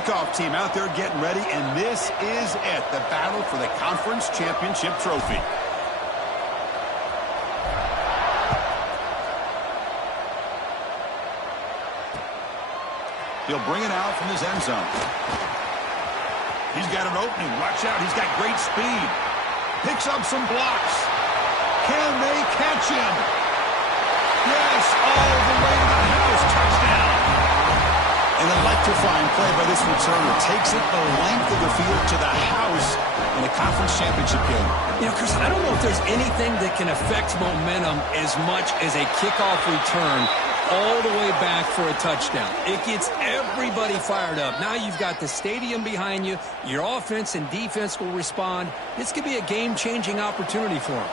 kickoff team out there getting ready, and this is it, the battle for the conference championship trophy. He'll bring it out from his end zone. He's got an opening. Watch out. He's got great speed. Picks up some blocks. Can they catch him? Yes, all the way to the house. Touchdown. An electrifying play by this returner. Takes it the length of the field to the house in a conference championship game. You know, Chris, I don't know if there's anything that can affect momentum as much as a kickoff return all the way back for a touchdown. It gets everybody fired up. Now you've got the stadium behind you. Your offense and defense will respond. This could be a game-changing opportunity for them.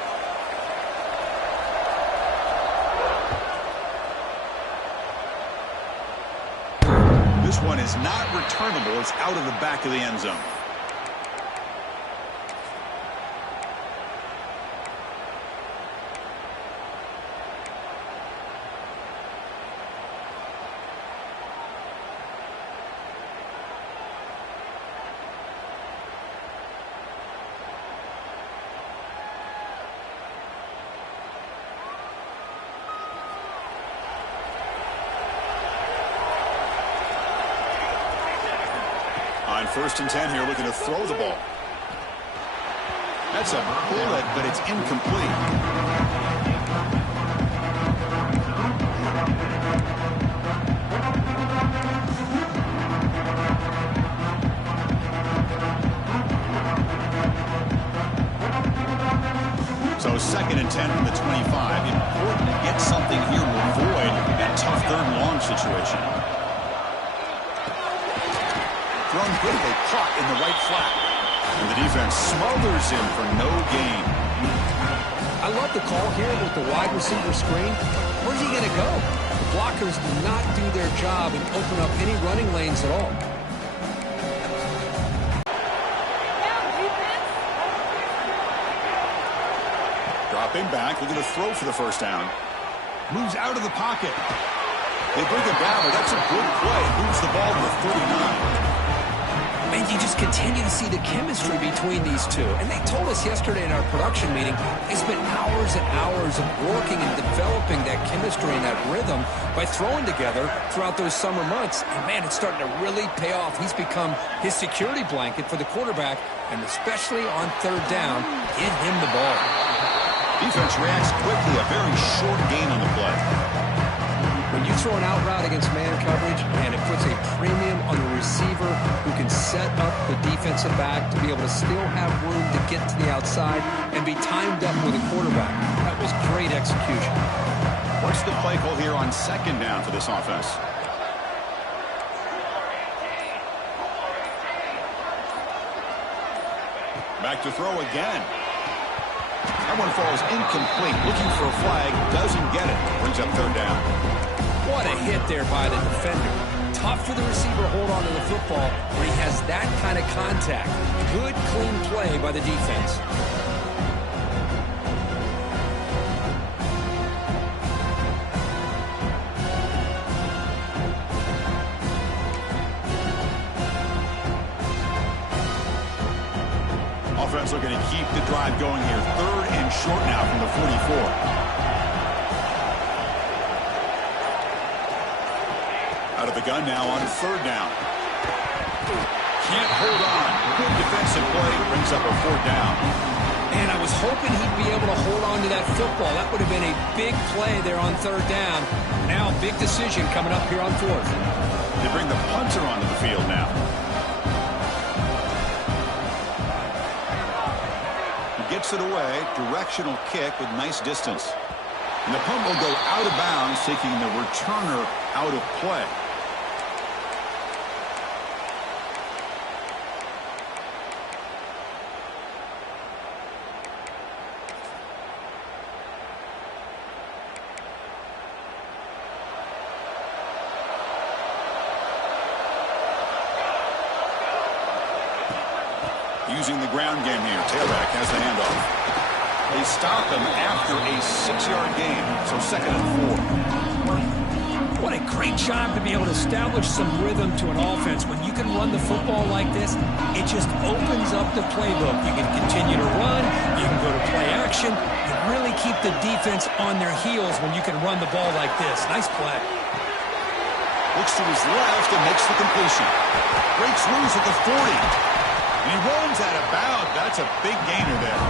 This one is not returnable. It's out of the back of the end zone. On 1st and 10 here, looking to throw the ball. That's a bullet, but it's incomplete. So 2nd and 10 from the 25. Important to get something here to avoid that tough 3rd and long situation. Thrown quickly, caught in the right flat. And the defense smothers him for no gain. I love the call here with the wide receiver screen. Where's he going to go? The blockers do not do their job and open up any running lanes at all. Dropping back, looking to throw for the 1st down. Moves out of the pocket. They bring him down, but that's a good play. Moves the ball to the 39. And you just continue to see the chemistry between these two. And they told us yesterday in our production meeting, they spent hours and hours of working and developing that chemistry and that rhythm by throwing together throughout those summer months. And, man, it's starting to really pay off. He's become his security blanket for the quarterback, and especially on 3rd down, get him the ball. Defense reacts quickly, a very short gain on the play. When you throw an out route against man coverage, and it puts a premium on the receiver who can set up the defensive back to be able to still have room to get to the outside and be timed up with a quarterback. That was great execution. What's the play call here on 2nd down for this offense? Back to throw again. That one falls incomplete. Looking for a flag. Doesn't get it. Brings up 3rd down. What a hit there by the defender. Tough for the receiver to hold on to the football when he has that kind of contact. Good, clean play by the defense. Offense looking to keep the drive going here. 3rd and short now from the 44. Out of the gun now on 3rd down. Can't hold on. Good defensive play. Brings up a 4th down. Man, I was hoping he'd be able to hold on to that football. That would have been a big play there on 3rd down. Now, big decision coming up here on 4th. They bring the punter onto the field now. He gets it away. Directional kick with nice distance. And the punt will go out of bounds, taking the returner out of play. Using the ground game here. Tailback has the handoff. They stop him after a 6-yard gain. So 2nd and 4. What a Great job to be able to establish some rhythm to an offense. When you can run the football like this, it just opens up the playbook. You can continue to run. You can go to play action. You really keep the defense on their heels when you can run the ball like this. Nice play. Looks to his left and makes the completion. Breaks loose at the 40. And he runs out of bounds. That's a big gainer there.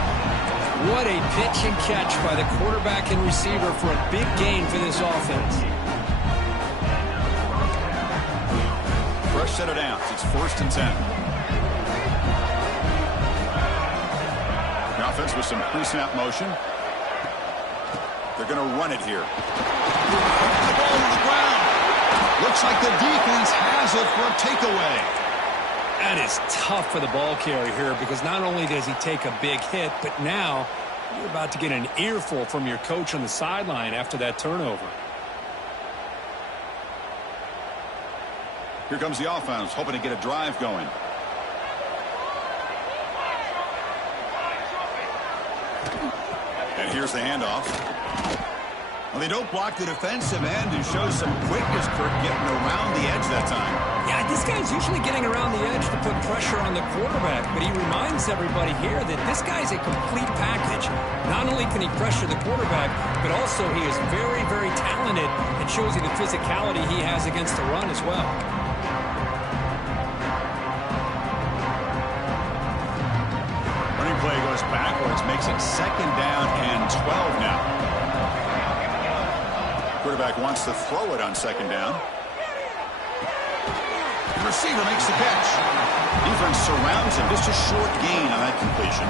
What a pitch and catch by the quarterback and receiver for a big gain for this offense. Fresh set of downs. It's 1st and 10. The offense with some pre-snap motion. They're going to run it here. The ball to the ground. Looks like the defense has it for a takeaway. That is tough for the ball carrier here because not only does he take a big hit, but now you're about to get an earful from your coach on the sideline after that turnover. Here comes the offense, hoping to get a drive going. And here's the handoff. Well, they don't block the defensive end who shows some quickness, Kirk, getting around the edge that time. Yeah, this guy's usually getting around the edge to put pressure on the quarterback, but he reminds everybody here that this guy's a complete package. Not only can he pressure the quarterback, but also he is very, very talented and shows you the physicality he has against the run as well. Running play goes backwards, makes it 2nd down and 12 now. Quarterback wants to throw it on 2nd down. The receiver makes the catch. Defense surrounds him. Just a short gain on that completion.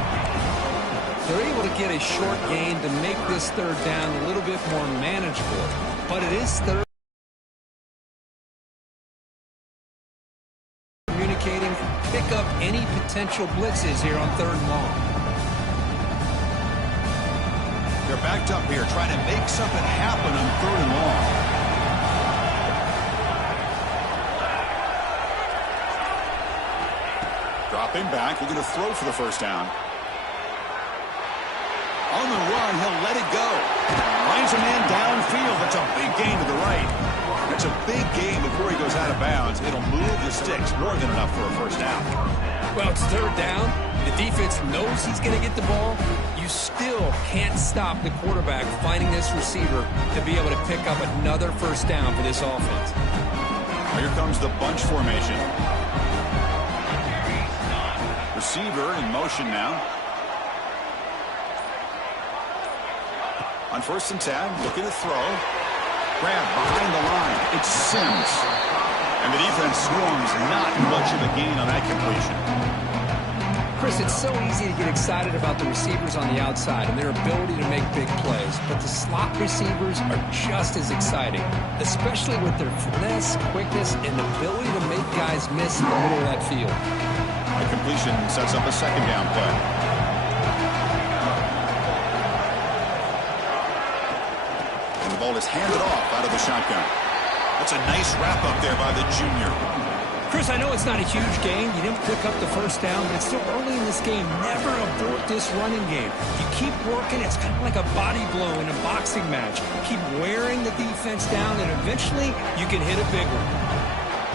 They're able to get a short gain to make this 3rd down a little bit more manageable. But it is 3rd. Communicating, pick up any potential blitzes here on 3rd and long. They're backed up here, trying to make something happen on 3rd and long. Dropping back, looking to throw for the 1st down. On the run, he'll let it go. Finds a man downfield. That's a big gain to the right. That's a big gain before he goes out of bounds. It'll move the sticks, more than enough for a 1st down. Well, it's 3rd down. The defense knows he's going to get the ball. You still can't stop the quarterback finding this receiver to be able to pick up another 1st down for this offense. Here comes the bunch formation. Receiver in motion now. On 1st and 10, looking to throw. Grab behind the line. It's Sims. And the defense swarms, not much of a gain on that completion. Chris, it's so easy to get excited about the receivers on the outside and their ability to make big plays, but the slot receivers are just as exciting, especially with their finesse, quickness, and ability to make guys miss in the middle of that field. The completion sets up a 2nd down play. And the ball is handed off out of the shotgun. That's a nice wrap-up there by the junior. Chris, I know it's not a huge game. You didn't pick up the 1st down, but it's still early in this game. Never abort this running game. You keep working. It's kind of like a body blow in a boxing match. Keep wearing the defense down, and eventually you can hit a big one.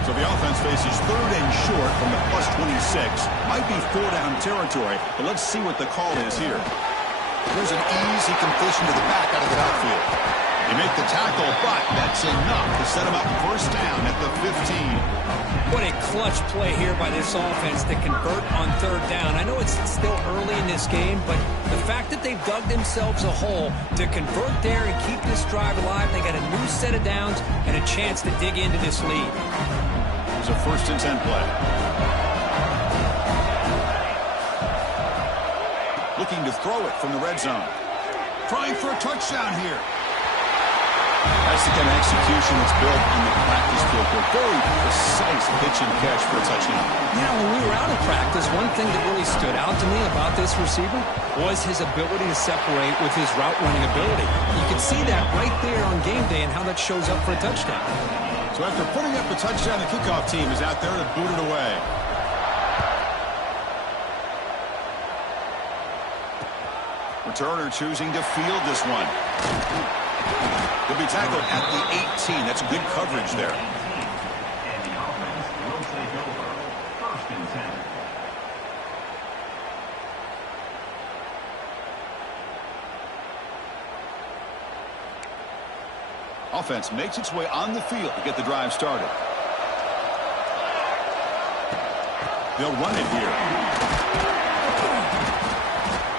So the offense faces 3rd and short from the +26. Might be 4-down territory, but let's see what the call is here. There's an easy completion to the back out of the outfield. You make the tackle, but that's enough to set him up 1st down at the 15. What a clutch play here by this offense to convert on 3rd down. I know it's still early in this game, but the fact that they've dug themselves a hole to convert there and keep this drive alive, they got a new set of downs and a chance to dig into this lead. It's a 1st and 10 play. Looking to throw it from the red zone. Trying for a touchdown here. That's the kind of execution that's built on the practice field. Very precise pitch and catch for a touchdown. Yeah, when we were out of practice, one thing that really stood out to me about this receiver was his ability to separate with his route running ability. You could see that right there on game day and how that shows up for a touchdown. So after putting up the touchdown, the kickoff team is out there to boot it away. Returner choosing to field this one. He'll be tackled at the 18. That's good coverage there. And the offense will take over. 1st and 10. Offense makes its way on the field to get the drive started. They'll run it here.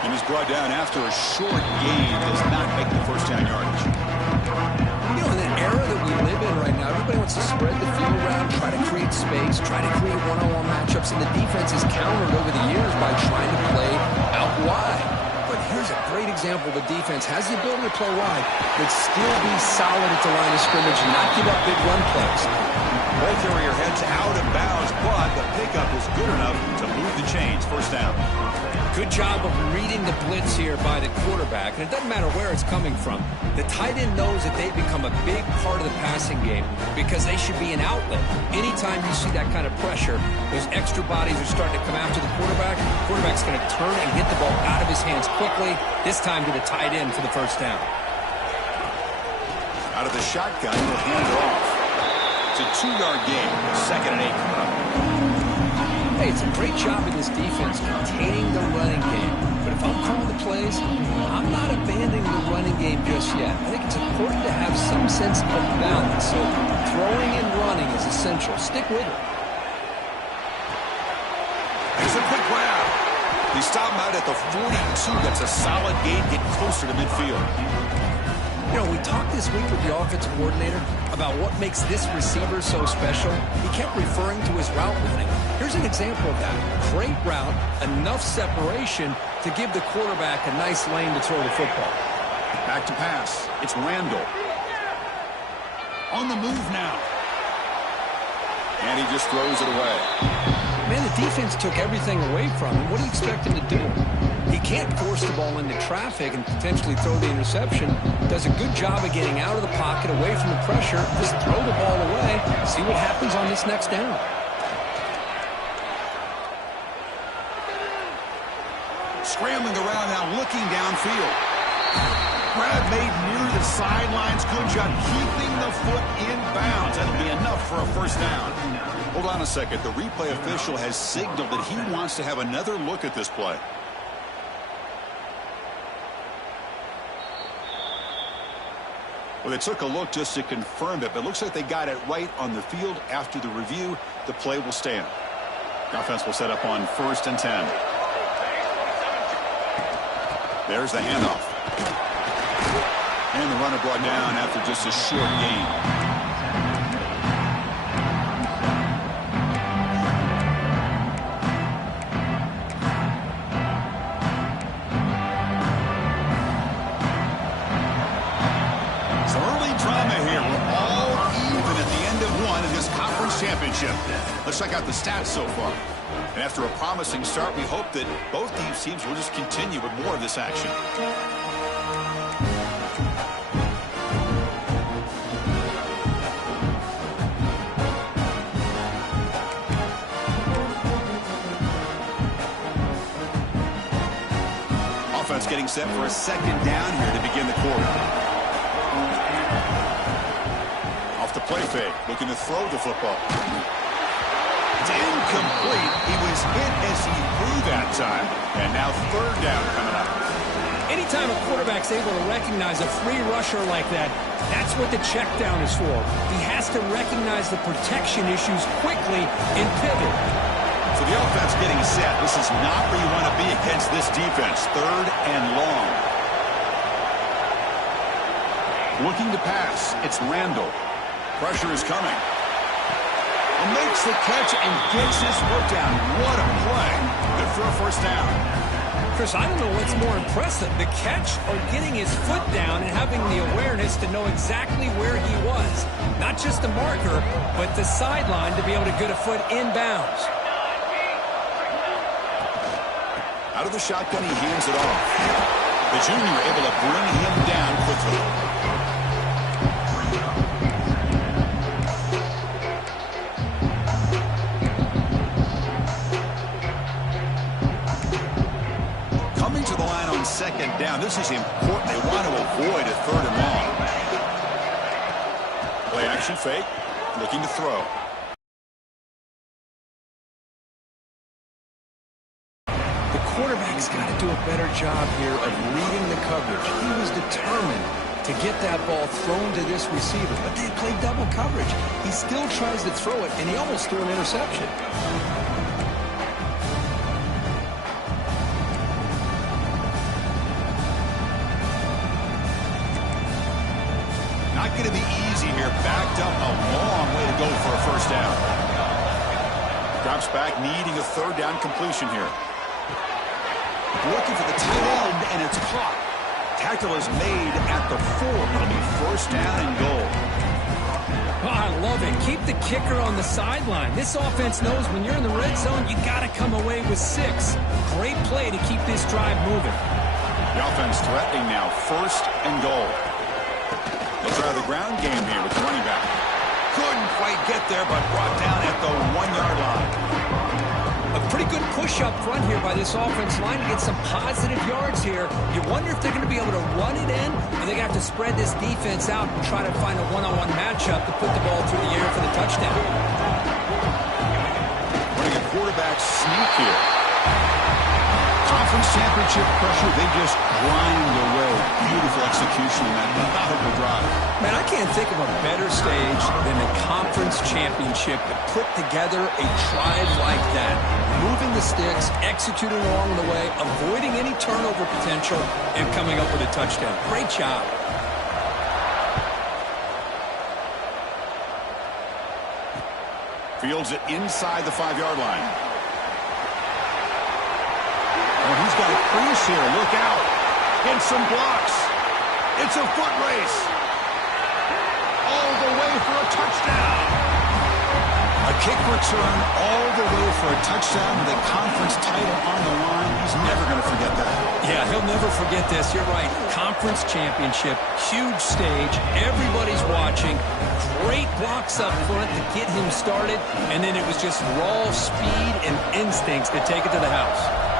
And he's brought down after a short gain. Does not make the first down yardage. You know, in the era that we live in right now, everybody wants to spread the field around, try to create space, try to create one-on-one matchups, and the defense has countered over the years by trying to play out wide. But here's a great example. The defense has the ability to play wide, but still be solid at the line of scrimmage and not give up big run plays. Ball carrier heads out of bounds, but the pickup is good enough to move the chains. First down. Good job of reading the blitz here by the quarterback, and it doesn't matter where it's coming from. The tight end knows that they've become a big part of the passing game because they should be an outlet. Anytime you see that kind of pressure, those extra bodies are starting to come after the quarterback. The quarterback's going to turn and get the ball out of his hands quickly, this time to the tight end for the first down. Out of the shotgun, he'll hand it off. It's a 2-yard gain. 2nd and 8 coming up. Hey, it's a great job in this defense containing the running game. But if I'm calling the plays, I'm not abandoning the running game just yet. I think it's important to have some sense of balance. So throwing and running is essential. Stick with it. Here's a quick grab. He stopped out at the 42. That's a solid gain. Get closer to midfield. You know, we talked this week with the offensive coordinator about what makes this receiver so special. He kept referring to his route running. Here's an example of that. Great route, enough separation to give the quarterback a nice lane to throw the football. Back to pass. It's Randall. On the move now. And he just throws it away. Man, the defense took everything away from him. What do you expect him to do? He can't force the ball into traffic and potentially throw the interception. Does a good job of getting out of the pocket, away from the pressure. Just throw the ball away. See what happens on this next down. Scrambling around now, looking downfield. Grab made near the sidelines. Good job keeping the foot in bounds. That'll be enough for a first down. Hold on a second. The replay official has signaled that he wants to have another look at this play. Well, they took a look just to confirm it, but it looks like they got it right on the field. After the review, the play will stand. The offense will set up on 1st and 10. There's the handoff. And the runner brought down after just a short gain. Championship. Let's check out the stats so far. And after a promising start, we hope that both these teams will just continue with more of this action. Offense getting set for a 2nd down here to begin the quarter. Play fake, looking to throw the football. It's incomplete. He was hit as he threw that time. And now 3rd down coming up. Anytime a quarterback's able to recognize a free rusher like that, that's what the check down is for. He has to recognize the protection issues quickly and pivot. So the offense getting set. This is not where you want to be against this defense. 3rd and long. Looking to pass. It's Randall. Pressure is coming. And makes the catch and gets his foot down. What a play. Good for a first down. Chris, I don't know what's more impressive, the catch or getting his foot down and having the awareness to know exactly where he was. Not just a marker, but the sideline to be able to get a foot inbounds. Out of the shotgun, he hands it off. The junior able to bring him down quickly. Second down. This is important. They want to avoid a 3rd and long. Play action fake, looking to throw. The quarterback's got to do a better job here of reading the coverage. He was determined to get that ball thrown to this receiver, but they played double coverage. He still tries to throw it, and he almost threw an interception. Not going to be easy here. Backed up a long way to go for a first down. Drops back, needing a third down completion here. Looking for the tight end, and it's caught. Tackle is made at the 4. It'll be first down and goal. Oh, I love it. Keep the kicker on the sideline. This offense knows when you're in the red zone, you got to come away with 6. Great play to keep this drive moving. The offense threatening now, first and goal. They'll try the ground game here with the running back. Couldn't quite get there, but brought down at the 1-yard line. A pretty good push up front here by this offense line to get some positive yards here. You wonder if they're going to be able to run it in, or they're going to have to spread this defense out and try to find a one-on-one matchup to put the ball through the air for the touchdown. Running a quarterback sneak here. Conference championship pressure, they just grind away. Beautiful execution in that methodical drive. Man, I can't think of a better stage than the conference championship to put together a drive like that. Moving the sticks, executing along the way, avoiding any turnover potential, and coming up with a touchdown. Great job. Fields it inside the 5-yard line. Oh, he's got a crease here. Look out. Get some blocks. It's a foot race. All the way for a touchdown. A kick return all the way for a touchdown with a conference title on the line. He's never going to forget that. Yeah, he'll never forget this. You're right. Conference championship, huge stage. Everybody's watching. Great blocks up front to get him started. And then it was just raw speed and instincts to take it to the house.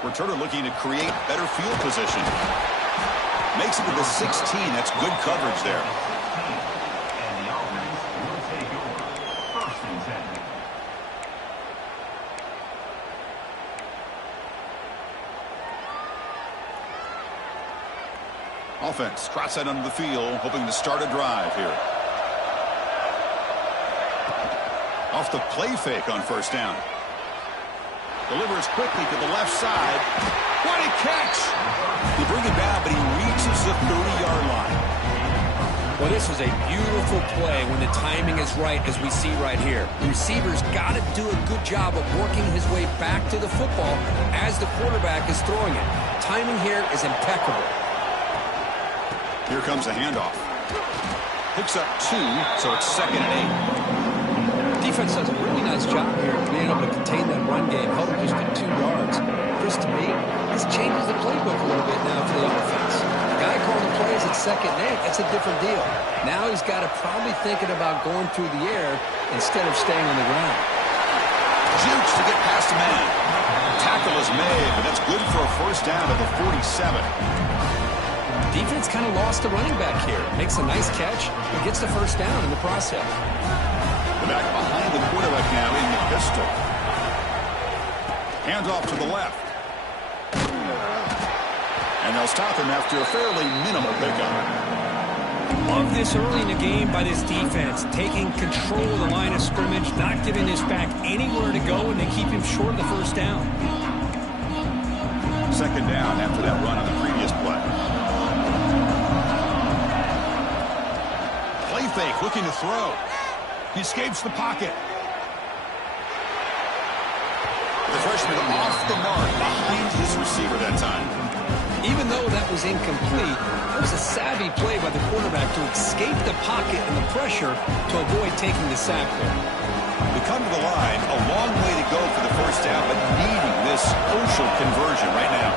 Returner looking to create better field position. Makes it to the 16. That's good coverage there. And the offense will take over. First and 10. Offense trots that under the field, hoping to start a drive here. Off the play fake on first down. Delivers quickly to the left side. What a catch! They bring it down, but he reaches the 30-yard line. Well, this was a beautiful play when the timing is right, as we see right here. The receiver's got to do a good job of working his way back to the football as the quarterback is throwing it. Timing here is impeccable. Here comes a handoff. Picks up 2, so it's 2nd and 8. Defense does a really nice job here of being able to contain that run game, held him just to 2 yards. Chris, to me, this changes the playbook a little bit now for the offense. The guy calling the plays at 2nd and 8, that's a different deal. Now he's got to probably thinking about going through the air instead of staying on the ground. Jukes to get past a man. Tackle is made, but that's good for a first down at the 47. Defense kind of lost the running back here. Makes a nice catch, but gets the first down in the process. The back behind the quarterback now in the pistol. Hands off to the left. And they'll stop him after a fairly minimal pickup. Love this early in the game by this defense. Taking control of the line of scrimmage, not giving this back anywhere to go, and they keep him short of the first down. 2nd down after that run on the previous play. Play fake, looking to throw. He escapes the pocket. The freshman off the mark behind his receiver that time. Even though that was incomplete, that was a savvy play by the quarterback to escape the pocket and the pressure to avoid taking the sack there. We come to the line, a long way to go for the first down, but needing this crucial conversion right now.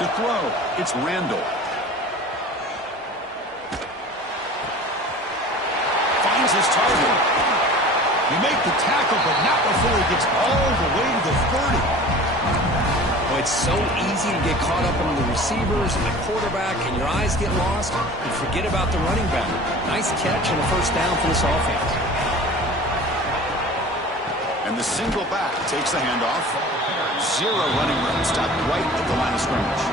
To throw, it's Randall. Finds his target. He makes the tackle, but not before he gets all the way to the 30. Well, it's so easy to get caught up in the receivers and the quarterback, and your eyes get lost. You forget about the running back. Nice catch and a first down for this offense. And the single back takes the handoff. Zero running room. Stopped right at the line of scrimmage.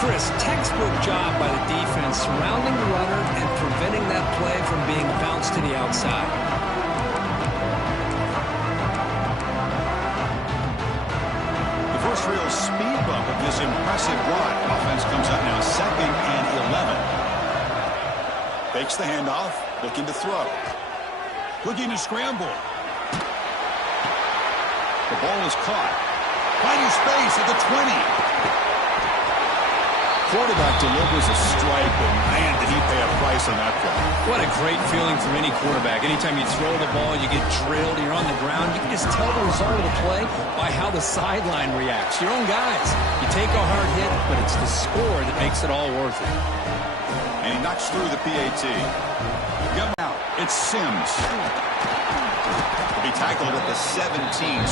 Chris, textbook job by the defense surrounding the runner and preventing that play from being bounced to the outside. The first real speed bump of this impressive run. Offense comes up now 2nd and 11. Fakes the handoff, looking to throw. Looking to scramble. The ball is caught. Finding space at the 20. Quarterback delivers a strike, but man, did he pay a price on that play. What a great feeling for any quarterback. Anytime you throw the ball, you get drilled, you're on the ground. You can just tell the result of the play by how the sideline reacts. Your own guys. You take a hard hit, but it's the score that makes it all worth it. And he knocks through the PAT. Come out. It's Sims. He'll be tackled at the 17.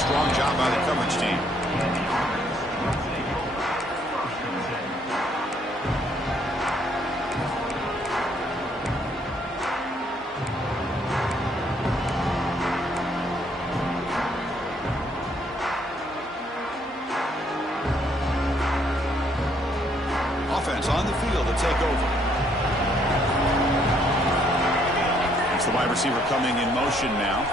Strong job by the coverage team. Offense on the field to take over. It's the wide receiver coming in motion now.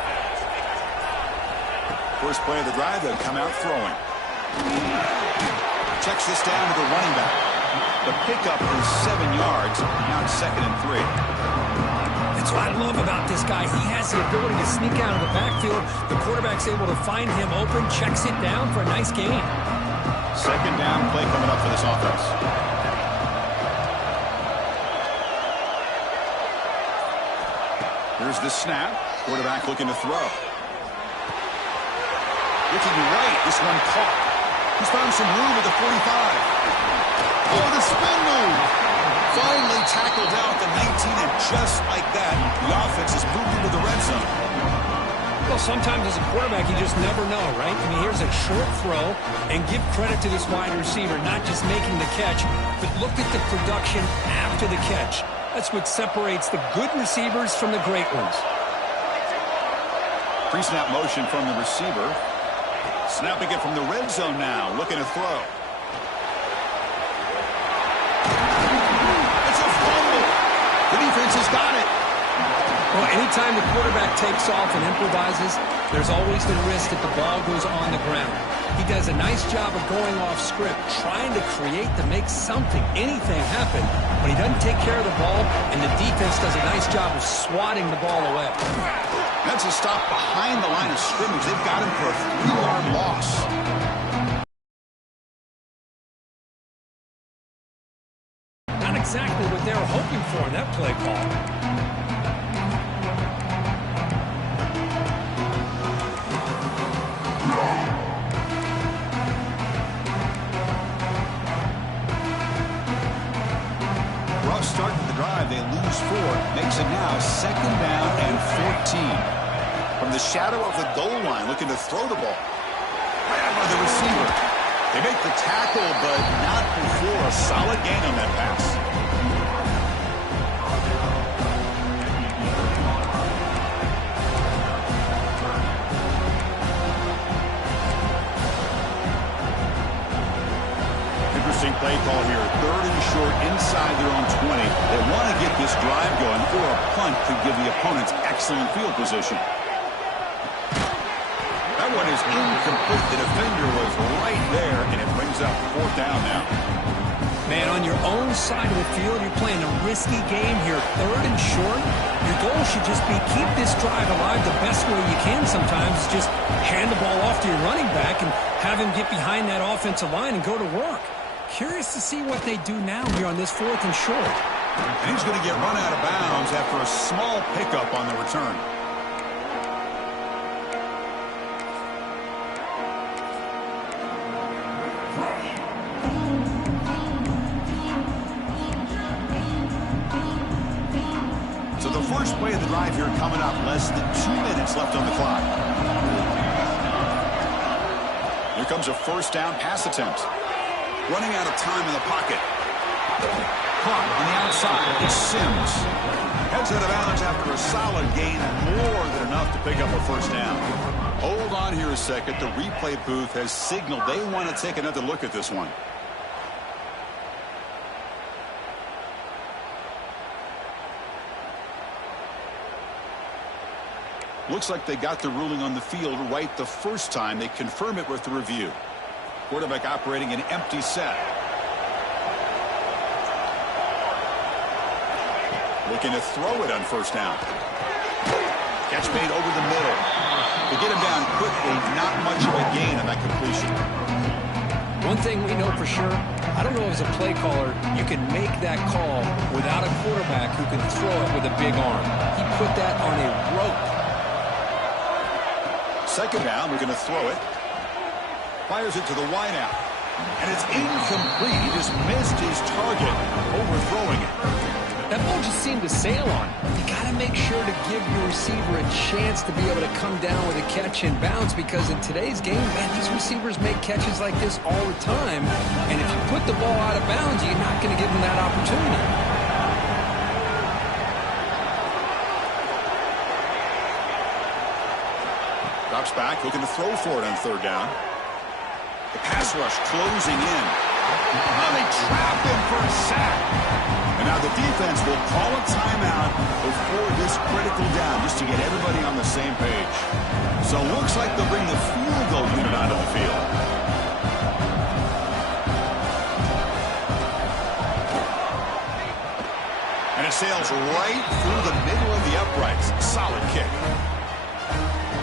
First play of the drive, they'll come out throwing. Checks this down to the running back. The pickup is 7 yards. Now it's 2nd and 3. That's what I love about this guy. He has the ability to sneak out of the backfield. The quarterback's able to find him open, checks it down for a nice gain. 2nd down play coming up for this offense. Here's the snap. Quarterback looking to throw. Looking right. This one caught. He's found some room at the 45. Oh, the spin move. Finally tackled down at the 19, and just like that, the offense has moved into the red zone. Well, sometimes as a quarterback, you just never know, right? I mean, here's a short throw, and give credit to this wide receiver, not just making the catch, but look at the production after the catch. That's what separates the good receivers from the great ones. Pre-snap motion from the receiver. Snapping it from the red zone now, looking to throw. It's a fumble. The defense has got it. Well, anytime the quarterback takes off and improvises, there's always the risk that the ball goes on the ground. He does a nice job of going off script, trying to create to make something, anything happen, but he doesn't take care of the ball, and the defense does a nice job of swatting the ball away. That's a stop behind the line of scrimmage. They've got him for a 3-yard loss. Not exactly what they were hoping for in that play call. Start to the drive, they lose 4. Makes it now 2nd down and 14. From the shadow of the goal line, looking to throw the ball. Right out by the receiver. They make the tackle, but not before a solid gain on that pass. Play call here, 3rd and short inside their own 20. They want to get this drive going, or a punt could give the opponents excellent field position. That one is incomplete. The defender was right there, and it brings up 4th down now. Man, on your own side of the field, you're playing a risky game here. 3rd and short. Your goal should just be keep this drive alive the best way you can sometimes. Just hand the ball off to your running back and have him get behind that offensive line and go to work. Curious to see what they do now here on this 4th and short. And he's going to get run out of bounds after a small pickup on the return. So the first play of the drive here coming up, less than 2 minutes left on the clock. Here comes a first down pass attempt. Running out of time in the pocket. Caught on the outside. It's Sims. Heads out of bounds after a solid gain, more than enough to pick up a first down. Hold on here a second. The replay booth has signaled they want to take another look at this one. Looks like they got the ruling on the field right the first time. They confirm it with the review. Quarterback operating an empty set. Looking to throw it on first down. Catch made over the middle. To get him down quickly, not much of a gain on that completion. One thing we know for sure, I don't know as a play caller, you can make that call without a quarterback who can throw it with a big arm. He put that on a rope. Second down, we're going to throw it. Fires it to the wideout. And it's incomplete. He just missed his target, overthrowing it. That ball just seemed to sail on. You got to make sure to give your receiver a chance to be able to come down with a catch and bounce, because in today's game, man, these receivers make catches like this all the time. And if you put the ball out of bounds, you're not going to give them that opportunity. Drops back, looking to throw for it on third down. The pass rush closing in. Oh, they trap him for a sack. And now the defense will call a timeout before this critical down, just to get everybody on the same page. So it looks like they'll bring the field goal unit onto the field. And it sails right through the middle of the uprights. Solid kick.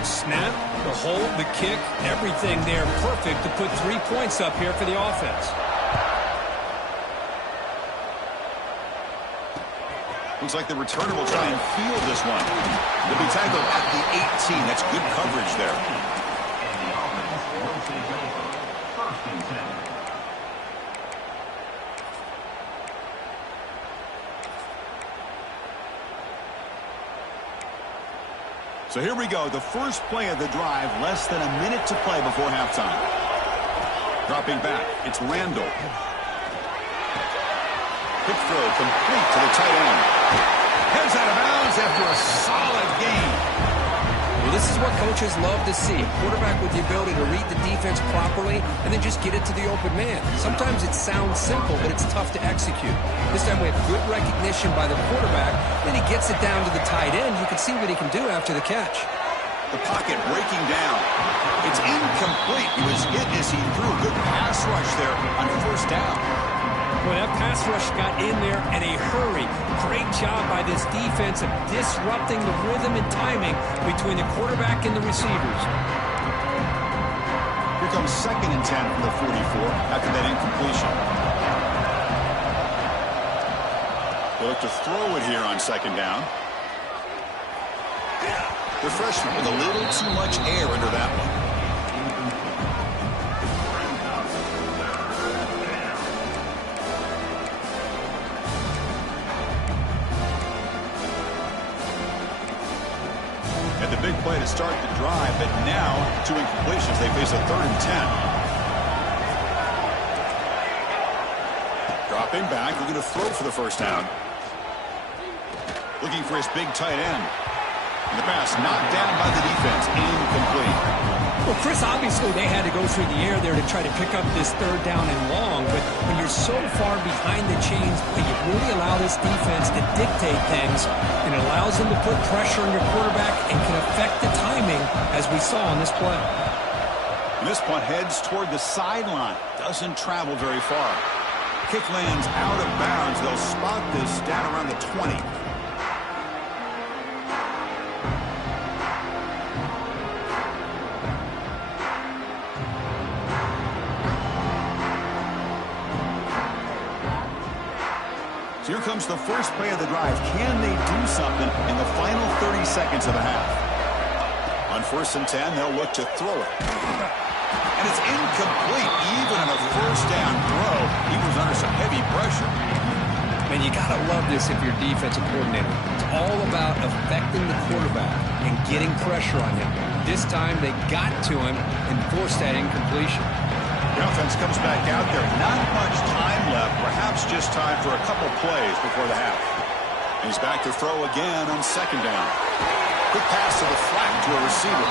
Snap, the hold, the kick, everything there perfect to put 3 points up here for the offense. Looks like the returner will try and field this one. They'll be tackled at the 18. That's good coverage there. And the offense will take over. First and 10. So here we go, the first play of the drive, less than a minute to play before halftime. Dropping back, it's Randall. Quick throw, complete to the tight end. Heads out of bounds after a solid gain. Well, this is what coaches love to see. A quarterback with the ability to read the defense properly and then just get it to the open man. Sometimes it sounds simple, but it's tough to execute. This time we have good recognition by the quarterback. Then he gets it down to the tight end. You can see what he can do after the catch. The pocket breaking down. It's incomplete. He was hit as he threw. Good pass rush there on first down. Well, that pass rush got in there in a hurry. Great job by this defense of disrupting the rhythm and timing between the quarterback and the receivers. Here comes second and 10 from the 44 after that incompletion. They look to throw it here on second down. The freshman with a little too much air under that one. Big play to start the drive, but now 2 incompletions. They face a 3rd and 10. Dropping back, looking to throw for the first down. Looking for his big tight end. And the pass knocked down by the defense. Incomplete. Well, Chris, obviously they had to go through the air there to try to pick up this 3rd down and long, but when you're so far behind the chains, you really allow this defense to dictate things, and it allows them to put pressure on your quarterback and can affect the timing, as we saw on this play. And this punt heads toward the sideline. Doesn't travel very far. Kick lands out of bounds. They'll spot this down around the 20. So here comes the first play of the drive. Can they do something in the final 30 seconds of the half? On 1st and 10, they'll look to throw it. And it's incomplete, even on a first down throw. He was under some heavy pressure. Man, you got to love this if you're a defensive coordinator. It's all about affecting the quarterback and getting pressure on him. This time they got to him and forced that incompletion. The offense comes back out there. Not much time left. Perhaps just time for a couple plays before the half. He's back to throw again on second down. Quick pass to the flat to a receiver.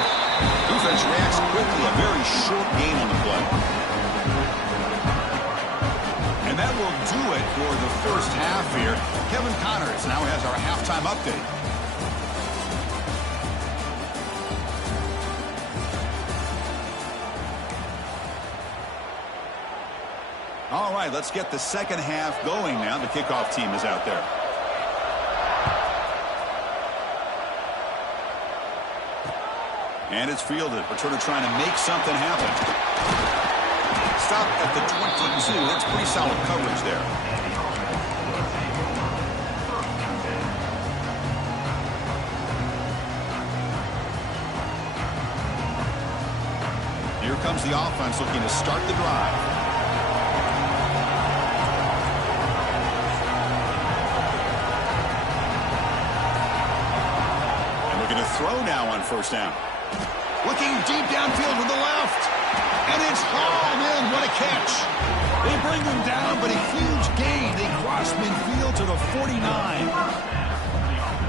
Defense reacts quickly. A very short gain on the play. And that will do it for the first half here. Kevin Connors now has our halftime update. All right, let's get the second half going now. The kickoff team is out there. And it's fielded. Returner trying to make something happen. Stop at the 22. That's pretty solid coverage there. Here comes the offense looking to start the drive. And looking to throw now on first down. Looking deep downfield to the left. And it's hauled in. What a catch. They bring him down, but a huge gain. They cross midfield to the 49.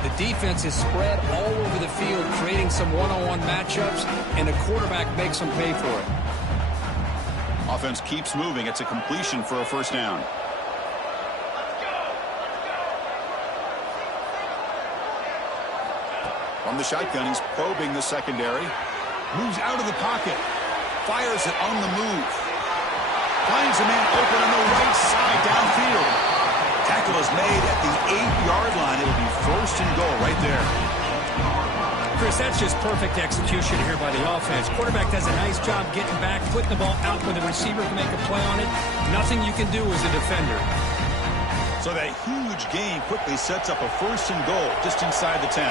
The defense is spread all over the field, creating some one-on-one matchups, and the quarterback makes them pay for it. Offense keeps moving. It's a completion for a first down. From the shotgun, he's probing the secondary. Moves out of the pocket. Fires it on the move. Finds a man open on the right side downfield. Tackle is made at the 8-yard line. It'll be first and goal right there. Chris, that's just perfect execution here by the offense. Quarterback does a nice job getting back, putting the ball out where the receiver can make a play on it. Nothing you can do as a defender. So that huge gain quickly sets up a first and goal just inside the 10.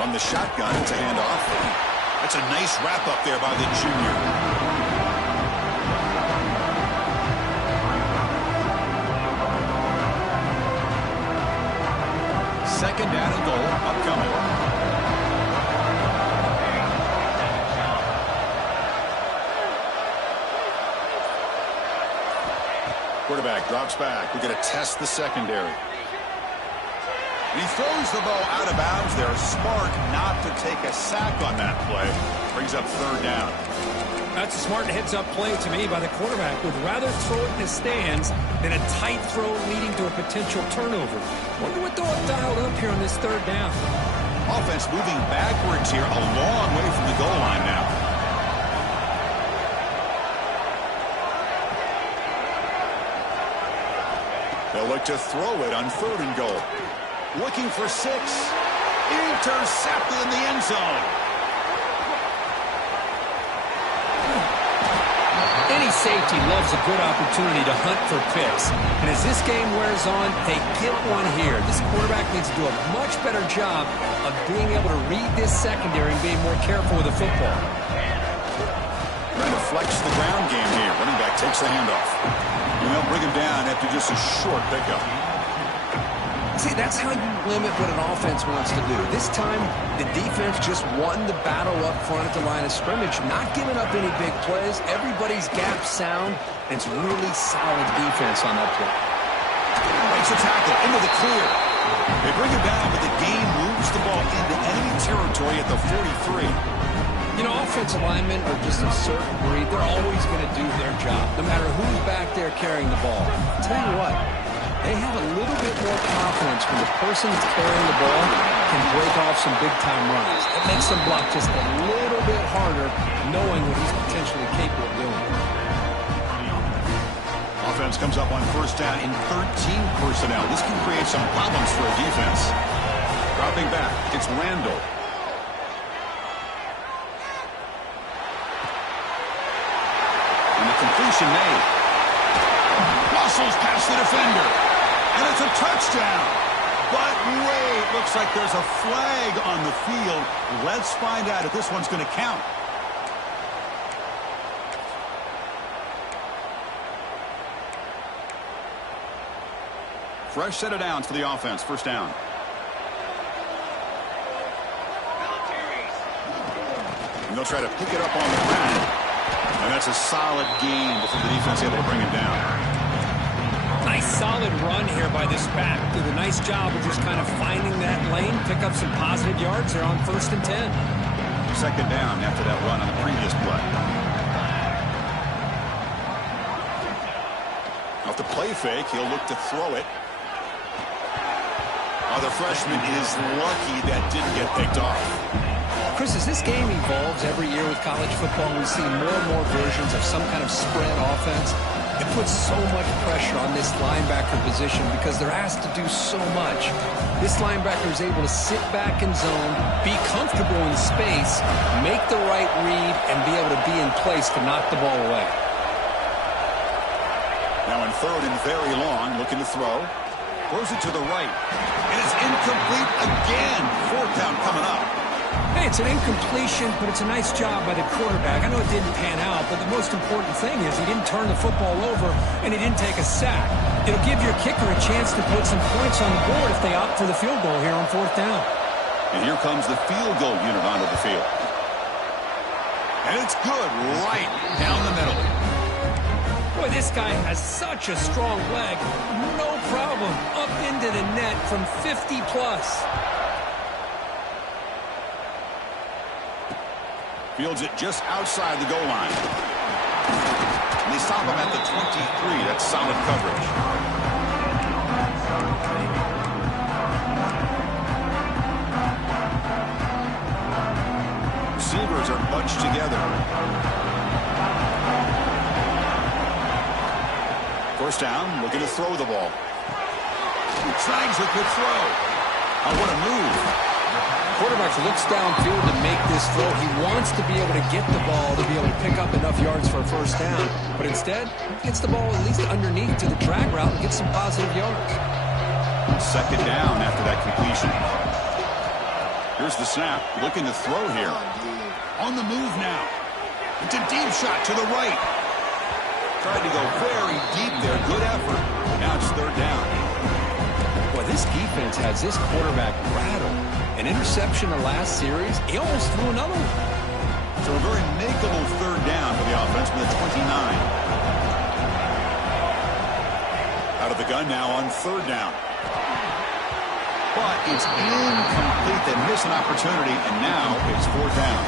From the shotgun, it's a handoff. That's a nice wrap-up there by the junior. Second down and goal upcoming. Quarterback drops back. We're going to test the secondary. He throws the ball out of bounds there. Smart not to take a sack on that play. Brings up third down. That's a smart heads-up play to me by the quarterback. Would rather throw it in the stands than a tight throw leading to a potential turnover. Wonder what they'll have dialed up here on this third down. Offense moving backwards here, a long way from the goal line now. They'll look to throw it on third and goal. Looking for 6. Intercepted in the end zone. Any safety loves a good opportunity to hunt for picks. And as this game wears on, they get one here. This quarterback needs to do a much better job of being able to read this secondary and being more careful with the football. Trying to flex the ground game here. Running back takes the handoff. And they'll bring him down after just a short pickup. See, that's how you limit what an offense wants to do. This time, the defense just won the battle up front at the line of scrimmage, not giving up any big plays. Everybody's gap sound, and it's really solid defense on that play. Makes a tackle into the clear. They bring him down, but the game moves the ball into enemy territory at the 43. You know, offensive linemen are just a certain breed. They're always going to do their job, no matter who's back there carrying the ball. I'll tell you what. They have a little bit more confidence when the person that's carrying the ball can break off some big-time runs. It makes them block just a little bit harder, knowing what he's potentially capable of doing. Offense comes up on first down in 13 personnel. This can create some problems for a defense. Dropping back, it's Randall. And the completion made. Muscles past the defender. And it's a touchdown. But wait, looks like there's a flag on the field. Let's find out if this one's going to count. Fresh set of downs for the offense. First down. And they'll try to pick it up on the ground. And that's a solid gain before the defense able to bring it down. Nice solid run here by this back. Did a nice job of just kind of finding that lane, pick up some positive yards there on 1st and 10. Second down after that run on the previous play. Off the play fake, he'll look to throw it. Oh, the freshman is lucky that didn't get picked off. Chris, as this game evolves every year with college football, we see more and more versions of some kind of spread offense. It puts so much pressure on this linebacker position because they're asked to do so much. This linebacker is able to sit back in zone, be comfortable in space, make the right read, and be able to be in place to knock the ball away. Now in 3rd and very long, looking to throw. Throws it to the right. And it's incomplete again. 4th down coming up. Hey, it's an incompletion, but it's a nice job by the quarterback. I know it didn't pan out, but the most important thing is he didn't turn the football over and he didn't take a sack. It'll give your kicker a chance to put some points on the board if they opt for the field goal here on 4th down. And here comes the field goal unit onto the field. And it's good right down the middle. Boy, this guy has such a strong leg. No problem. Up into the net from 50 plus. Fields it just outside the goal line. And they stop him at the 23. That's solid coverage. Receivers are bunched together. 1st down, looking to throw the ball. Tries a good throw. Oh, what a move. Quarterback looks downfield to make this throw. He wants to be able to get the ball to be able to pick up enough yards for a 1st down. But instead, he gets the ball at least underneath to the drag route and gets some positive yards. 2nd down after that completion. Here's the snap. Looking to throw here. On the move now. It's a deep shot to the right. Tried to go very deep there. Good effort. Now it's 3rd down. Boy, this defense has this quarterback rattled. An interception the last series, he almost threw another one. So a very makeable 3rd down for the offense with a 29. Out of the gun now on 3rd down. But it's incomplete. They miss an opportunity, and now it's 4th down.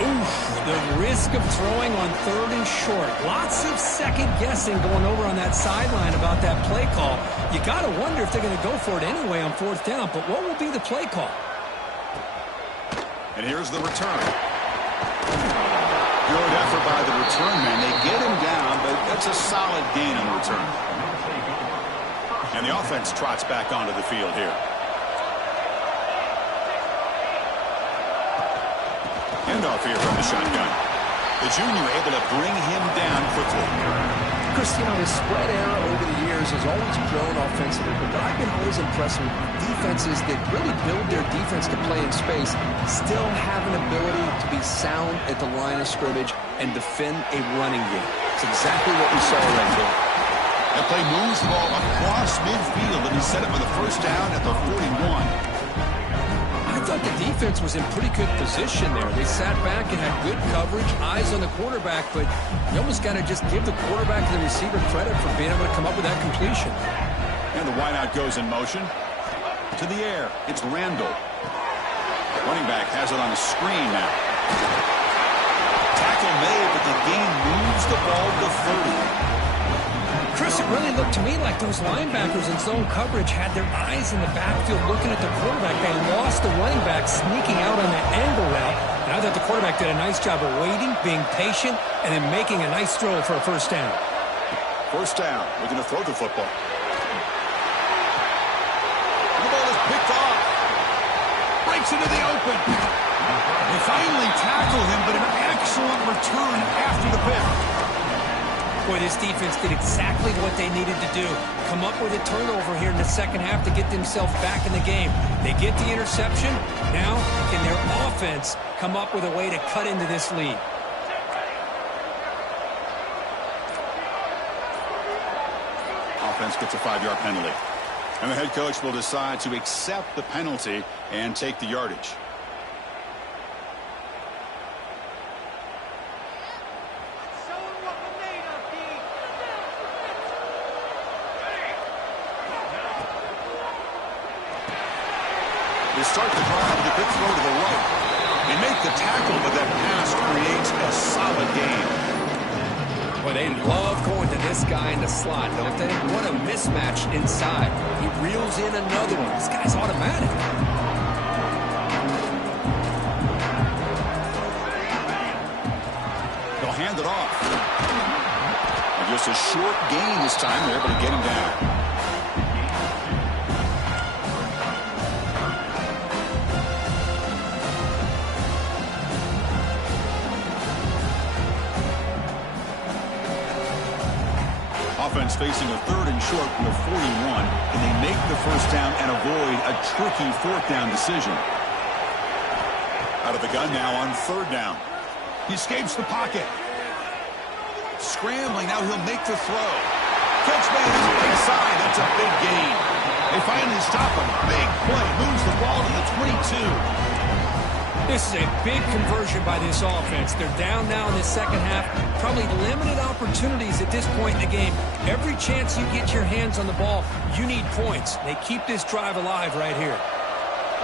Oof, the risk of throwing on 3rd and short. Lots of second guessing going over on that sideline about that play call. You got to wonder if they're going to go for it anyway on 4th down, but what will be the play call? And here's the return. Good effort by the return man. They get him down, but that's a solid gain on the return. And the offense trots back onto the field here. Handoff here from the shotgun. The junior able to bring him down quickly. Chris, you know, his spread era over the years has always grown offensively, but I've been always impressed with defenses that really build their defense to play in space, still have an ability to be sound at the line of scrimmage and defend a running game. It's exactly what we saw right there. That play moves the ball across midfield, and he set it for the 1st down at the 41. I thought the defense was in pretty good position there. They sat back and had good coverage, eyes on the quarterback, but you almost got to just give the quarterback and the receiver credit for being able to come up with that completion. And the wideout goes in motion. To the air. It's Randall. Running back has it on the screen now. Tackle made, but the gain moves the ball to 30. Chris, it really looked to me like those linebackers in zone coverage had their eyes in the backfield looking at the quarterback. They lost the running back sneaking out on that angle route. And I thought the quarterback did a nice job of waiting, being patient, and then making a nice throw for a 1st down. 1st down. Looking to throw the football. The ball is picked off. Breaks into the open. They finally tackle him, but an excellent return after the pick. Boy, this defense did exactly what they needed to do. Come up with a turnover here in the 2nd half to get themselves back in the game. They get the interception. Now, can their offense come up with a way to cut into this lead? Offense gets a 5-yard penalty. And the head coach will decide to accept the penalty and take the yardage. They start the drive with a quick throw to the right. They make the tackle, but that pass creates a solid gain. Well, they love going to this guy in the slot, don't they? What a mismatch inside. He reels in another one. This guy's automatic. They'll hand it off. And just a short gain this time. They're able to get him down. Offense facing a 3rd and short from the 41, and they make the first down and avoid a tricky 4th down decision. Out of the gun now on 3rd down. He escapes the pocket. Scrambling, now he'll make the throw. Catch made his right side, that's a big gain. They finally stop him. Big play, moves the ball to the 22. This is a big conversion by this offense. They're down now in the second half. Probably limited opportunities at this point in the game. Every chance you get your hands on the ball, you need points. They keep this drive alive right here.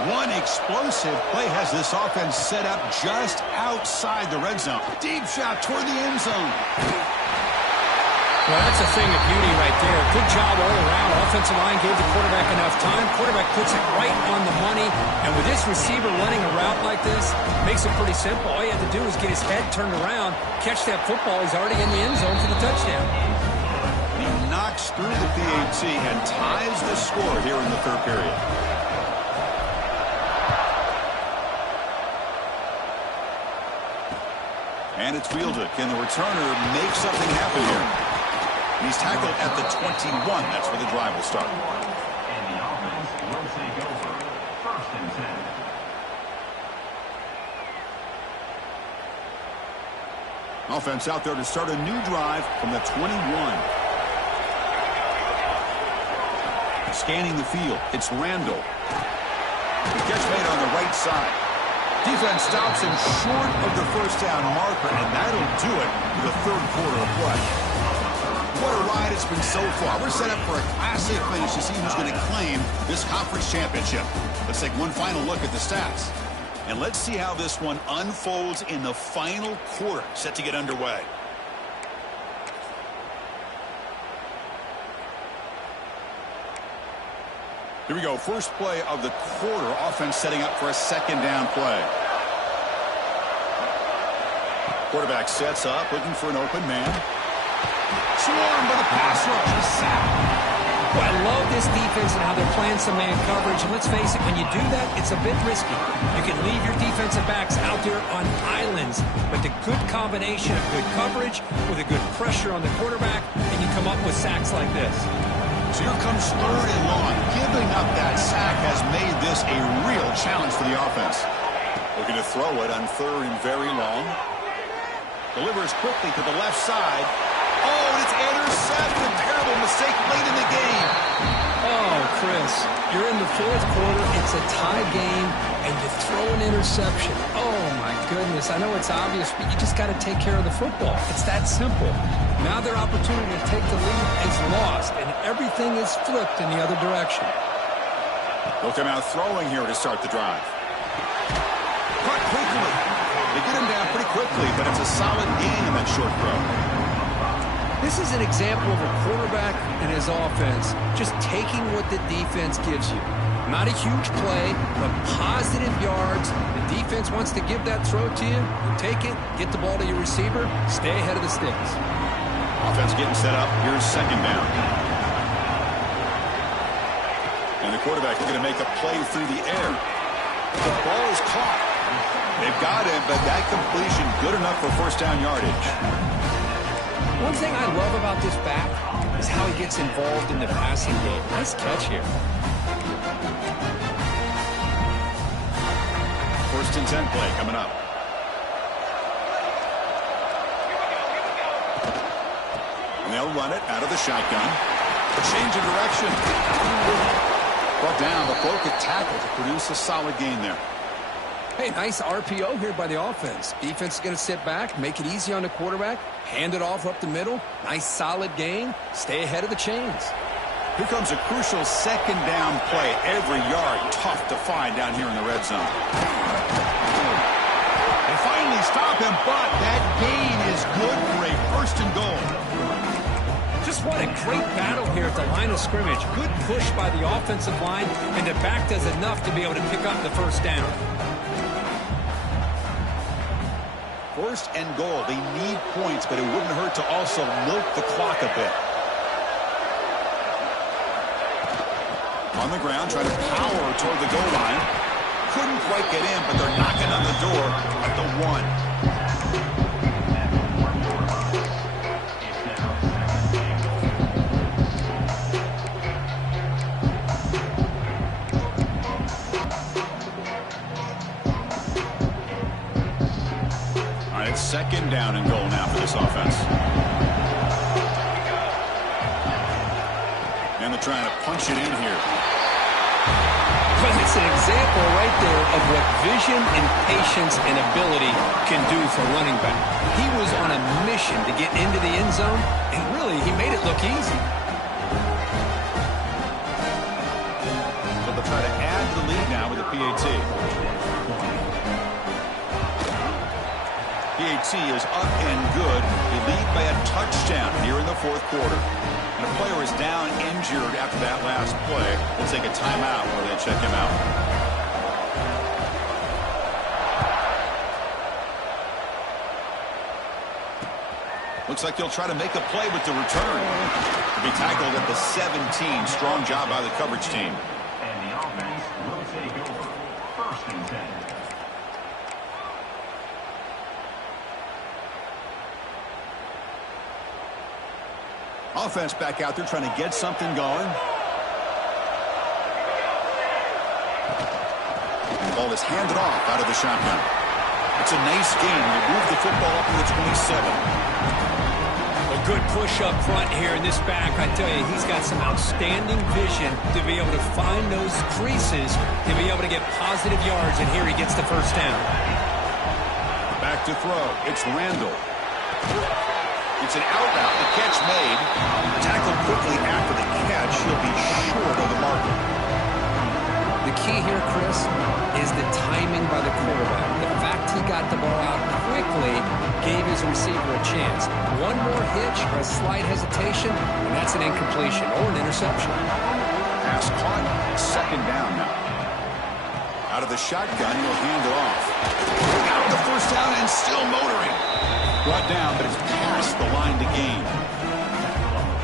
One explosive play has this offense set up just outside the red zone. Deep shot toward the end zone. Well, that's a thing of beauty right there. Good job all around. Offensive line gave the quarterback enough time. Quarterback puts it right on the money. And with this receiver running a route like this, makes it pretty simple. All you have to do is get his head turned around, catch that football. He's already in the end zone for the touchdown. He knocks through the PAT and ties the score here in the 3rd period. And it's fielded. Can the returner make something happen here? He's tackled at the 21. That's where the drive will start. And the offense will take over. 1st and 10. Offense out there to start a new drive from the 21. Scanning the field. It's Randall. The catch made on the right side. Defense stops him short of the first down marker, and that'll do it for the 3rd quarter of play. What a ride it's been so far. We're set up for a classic finish to see who's going to claim this conference championship. Let's take one final look at the stats. And let's see how this one unfolds in the final quarter, set to get underway. Here we go. First play of the quarter. Offense setting up for a 2nd down play. Quarterback sets up, looking for an open man. Swarmed by the pass rush. A sack. Well, I love this defense and how they're playing some man coverage. And let's face it, when you do that, it's a bit risky. You can leave your defensive backs out there on islands. But the good combination of good coverage with a good pressure on the quarterback, and you come up with sacks like this. So here comes 3rd and long. Giving up that sack has made this a real challenge for the offense. Looking to throw it on 3rd and very long. Delivers quickly to the left side. Oh, and it's intercepted. Terrible mistake late in the game. Oh, Chris, you're in the 4th quarter. It's a tie game, and you throw an interception. Oh, my goodness. I know it's obvious, but you just got to take care of the football. It's that simple. Now their opportunity to take the lead is lost, and everything is flipped in the other direction. They'll come out throwing here to start the drive. Caught quickly. They get him down pretty quickly, but it's a solid gain in that short throw. This is an example of a quarterback and his offense just taking what the defense gives you. Not a huge play, but positive yards. The defense wants to give that throw to you. You take it, get the ball to your receiver, stay ahead of the sticks. Offense getting set up. Here's 2nd down. And the quarterback is going to make a play through the air. The ball is caught. They've got him, but that completion good enough for 1st down yardage. One thing I love about this back is how he gets involved in the passing game. Nice catch here. 1st and 10 play coming up. And they'll run it out of the shotgun. A change of direction. Brought down, but broke a tackle to produce a solid gain there. Hey, nice RPO here by the offense. Defense is going to sit back, make it easy on the quarterback, hand it off up the middle. Nice solid gain. Stay ahead of the chains. Here comes a crucial second down play. Every yard tough to find down here in the red zone. They finally stop him, but that gain is good for a first and goal. Just what a great battle here at the line of scrimmage. Good push by the offensive line, and the back does enough to be able to pick up the first down. First and goal. They need points, but it wouldn't hurt to also milk the clock a bit. On the ground, trying to power toward the goal line. Couldn't quite get in, but they're knocking on the door at the 1. Second down and goal now for this offense. And they're trying to punch it in here. But it's an example right there of what vision and patience and ability can do for running back. He was on a mission to get into the end zone, and really, he made it look easy. So they'll try to add to the lead now with the PAT. PAT is up and good. They lead by a touchdown here in the fourth quarter. And a player is down injured after that last play. They'll take a timeout while they check him out. Looks like he'll try to make a play with the return. To be tackled at the 17. Strong job by the coverage team. And the offense will take over. First and 10. Offense back out there trying to get something going. The ball is handed off out of the shotgun. It's a nice game. They move the football up to the 27. A good push up front here in this back. I tell you, he's got some outstanding vision to be able to find those creases, to be able to get positive yards, and here he gets the first down. Back to throw. It's Randall. It's an out route. The catch made. Tackled quickly after the catch. He'll be short of the marker. The key here, Chris, is the timing by the quarterback. The fact he got the ball out quickly gave his receiver a chance. One more hitch or a slight hesitation, and that's an incompletion or an interception. Pass caught. Second down now. Out of the shotgun, he'll hand it off. Got the first down and still motoring. Brought down, but it's past the line to gain.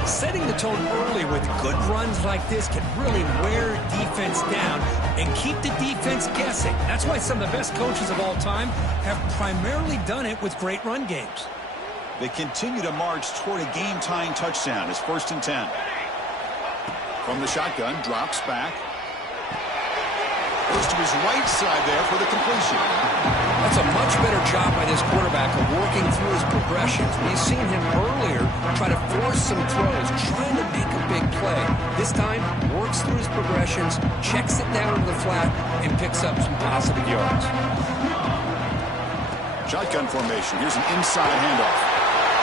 Setting the tone early with good runs like this can really wear defense down and keep the defense guessing. That's why some of the best coaches of all time have primarily done it with great run games. They continue to march toward a game-tying touchdown. It's first and 10. From the shotgun, drops back. Goes to his right side there for the completion. That's a much better job by this quarterback of working through his progressions. We've seen him earlier try to force some throws, trying to make a big play. This time, works through his progressions, checks it down to the flat, and picks up some positive yards. Shotgun formation. Here's an inside handoff.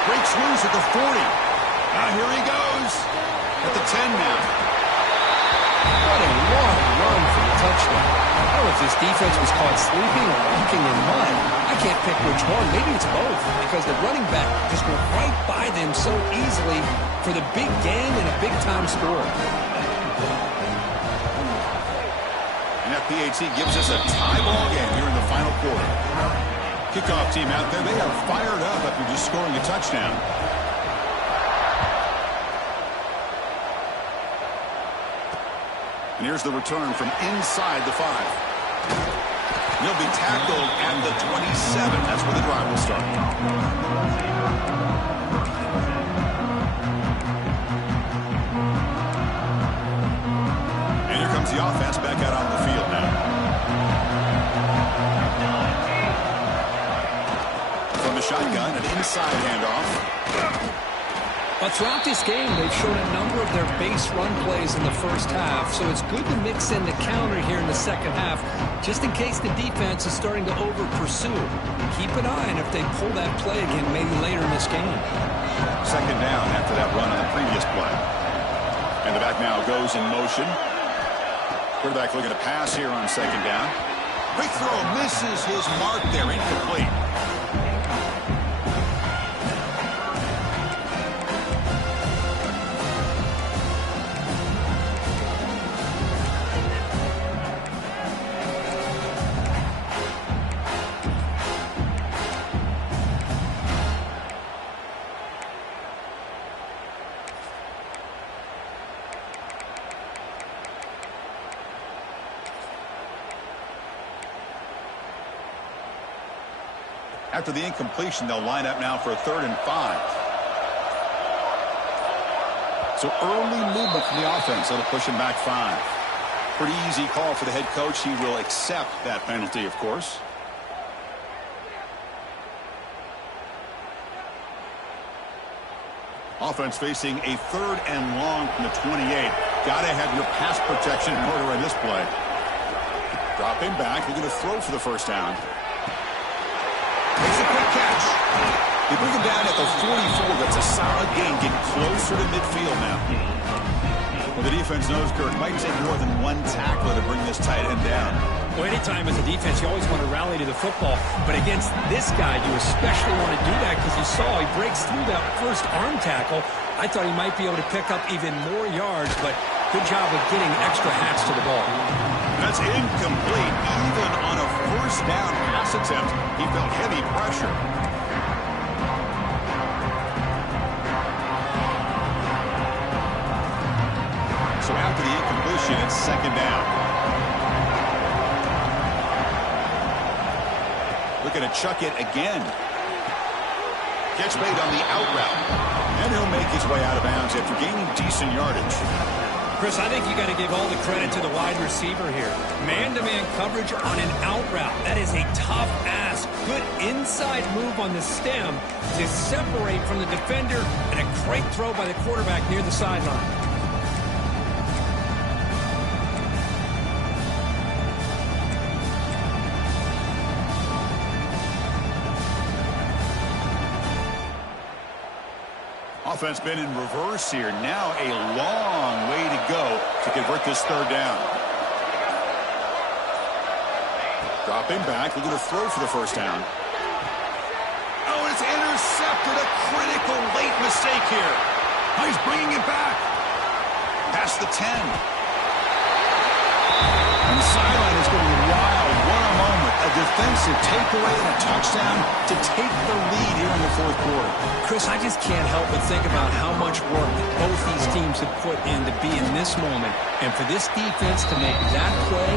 Breaks loose at the 40. Now here he goes. At the 10 now. What a long run for the touchdown. I don't know if this defense was caught sleeping or walking in mud. I can't pick which one. Maybe it's both, because the running back just went right by them so easily for the big game and a big-time score. And that PAT gives us a tie ball game here in the final quarter. Kickoff team out there. They are fired up after just scoring a touchdown. And here's the return from inside the 5. He'll be tackled at the 27. That's where the drive will start. And here comes the offense back out on the field now. From the shotgun, an inside handoff. But throughout this game, they've shown a number of their base run plays in the first half, so it's good to mix in the counter here in the second half, just in case the defense is starting to over-pursue. Keep an eye on if they pull that play again maybe later in this game. Second down after that run on the previous play. And the back now goes in motion. Quarterback looking to pass here on second down. Quick throw misses his mark there, incomplete. After the incompletion, they'll line up now for a 3rd and 5. So early movement from the offense. That'll push him back 5. Pretty easy call for the head coach. He will accept that penalty, of course. Offense facing a 3rd and long from the 28. Got to have your pass protection in order in this play. Drop him back. They're going to throw for the first down. Makes a quick catch. They bring him down at the 44. That's a solid gain. Get closer to midfield now. Well, the defense knows, Kirk, might take more than one tackler to bring this tight end down. Well, anytime as a defense, you always want to rally to the football. But against this guy, you especially want to do that because you saw he breaks through that first arm tackle. I thought he might be able to pick up even more yards, but good job of getting extra hats to the ball. That's incomplete. Even on a first down pass attempt, he felt heavy pressure. So after the incompletion, it's second down. Looking to chuck it again. Catch made on the out route. And he'll make his way out of bounds after gaining decent yardage. Chris, I think you got to give all the credit to the wide receiver here. Man-to-man coverage on an out route. That is a tough ask. Good inside move on the stem to separate from the defender, and a great throw by the quarterback near the sideline. Offense been in reverse here. Now a long way to go to convert this 3rd down. Drop him back. We're going to throw for the first down. Oh, it's intercepted. A critical late mistake here. Oh, he's bringing it back. Past the 10. And the sideline is going wild. What a moment. A defensive takeaway and a touchdown to take the lead here in the 4th quarter. Chris, I just can't help but think about how much work that both these teams have put in to be in this moment. And for this defense to make that play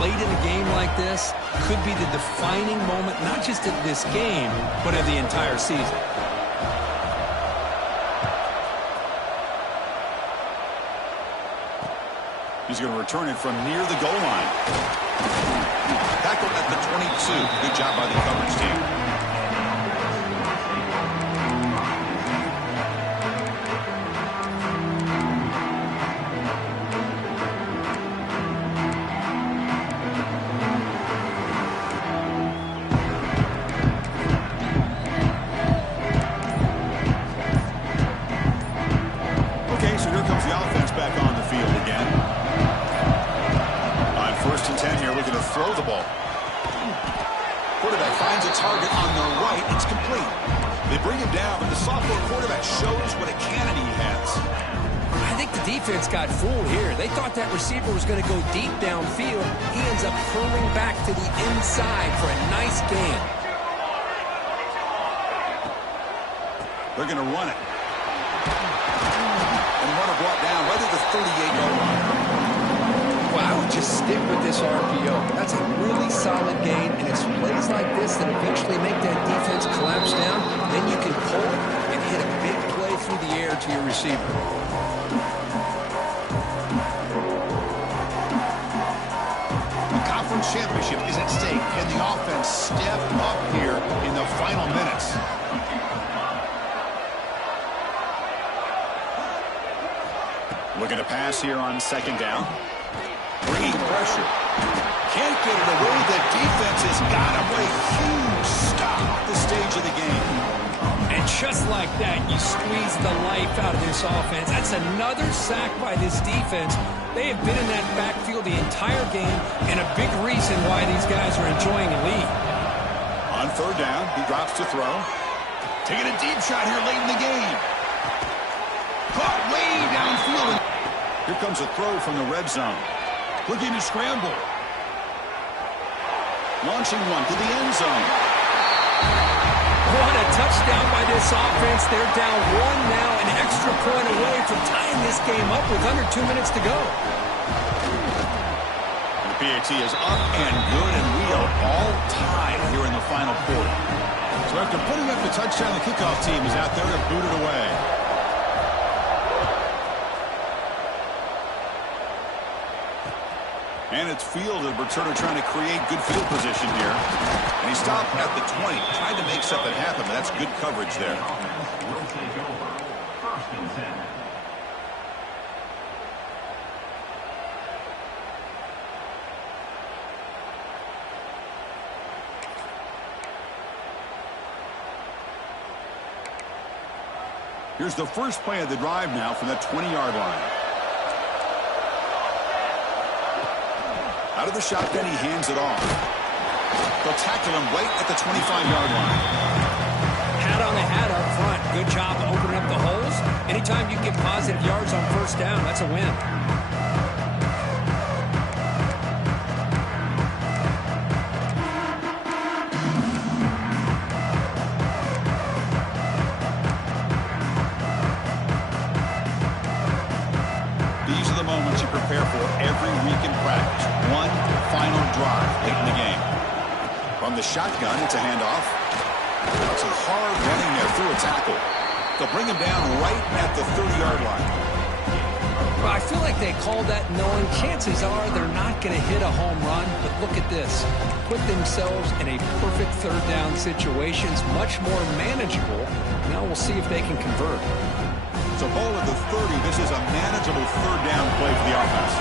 late in a game like this could be the defining moment, not just of this game, but of the entire season. He's going to return it from near the goal line. Tackled at the 22. Good job by the coverage team. Okay, so here comes the offense back on the field again. On 1st and 10 here, looking to throw the ball. Quarterback finds a target on the right. It's complete. They bring him down, but the sophomore quarterback shows what a cannon he has. I think the defense got fooled here. They thought that receiver was going to go deep downfield. He ends up curling back to the inside for a nice gain. They're going to run it. And the runner brought down right at the 38-yard line. Well, I would just stick with this RPO. That's a really solid gain, and it's plays like this that eventually make that defense collapse down. Then you can pull it and hit a big play through the air to your receiver. The conference championship is at stake. Can the offense step up here in the final minutes? Looking to pass here on second down. Bringing pressure. Can't get it away. The defense has got him with a huge stop at the stage of the game. And just like that, you squeeze the life out of this offense. That's another sack by this defense. They have been in that backfield the entire game, and a big reason why these guys are enjoying a lead. On third down, he drops to throw. Taking a deep shot here late in the game. Caught way downfield. Here comes a throw from the red zone. Looking to scramble. Launching one to the end zone. What a touchdown by this offense. They're down one now, an extra point away from tying this game up with under 2 minutes to go. The PAT is up and good, and we are all tied here in the final quarter. So after putting up the touchdown, the kickoff team is out there to boot it away. And it's fielded. Returner trying to create good field position here. And he stopped at the 20, trying to make something happen, but that's good coverage there. Will take over. First and 10. Here's the first play of the drive now from the 20-yard line. Out of the shotgun, he hands it off. They'll tackle him right at the 25-yard line. Hat on the hat up front. Good job opening up the holes. Anytime you get positive yards on first down, that's a win. These are the moments you prepare for every week in practice. One final drive late in the game. From the shotgun, it's a handoff. Some hard running there through a tackle. They'll bring him down right at the 30-yard line. Well, I feel like they called that knowing chances are they're not going to hit a home run. But look at this. Put themselves in a perfect third down situation. It's much more manageable. Now we'll see if they can convert. So ball at the 30. This is a manageable third down play for the offense.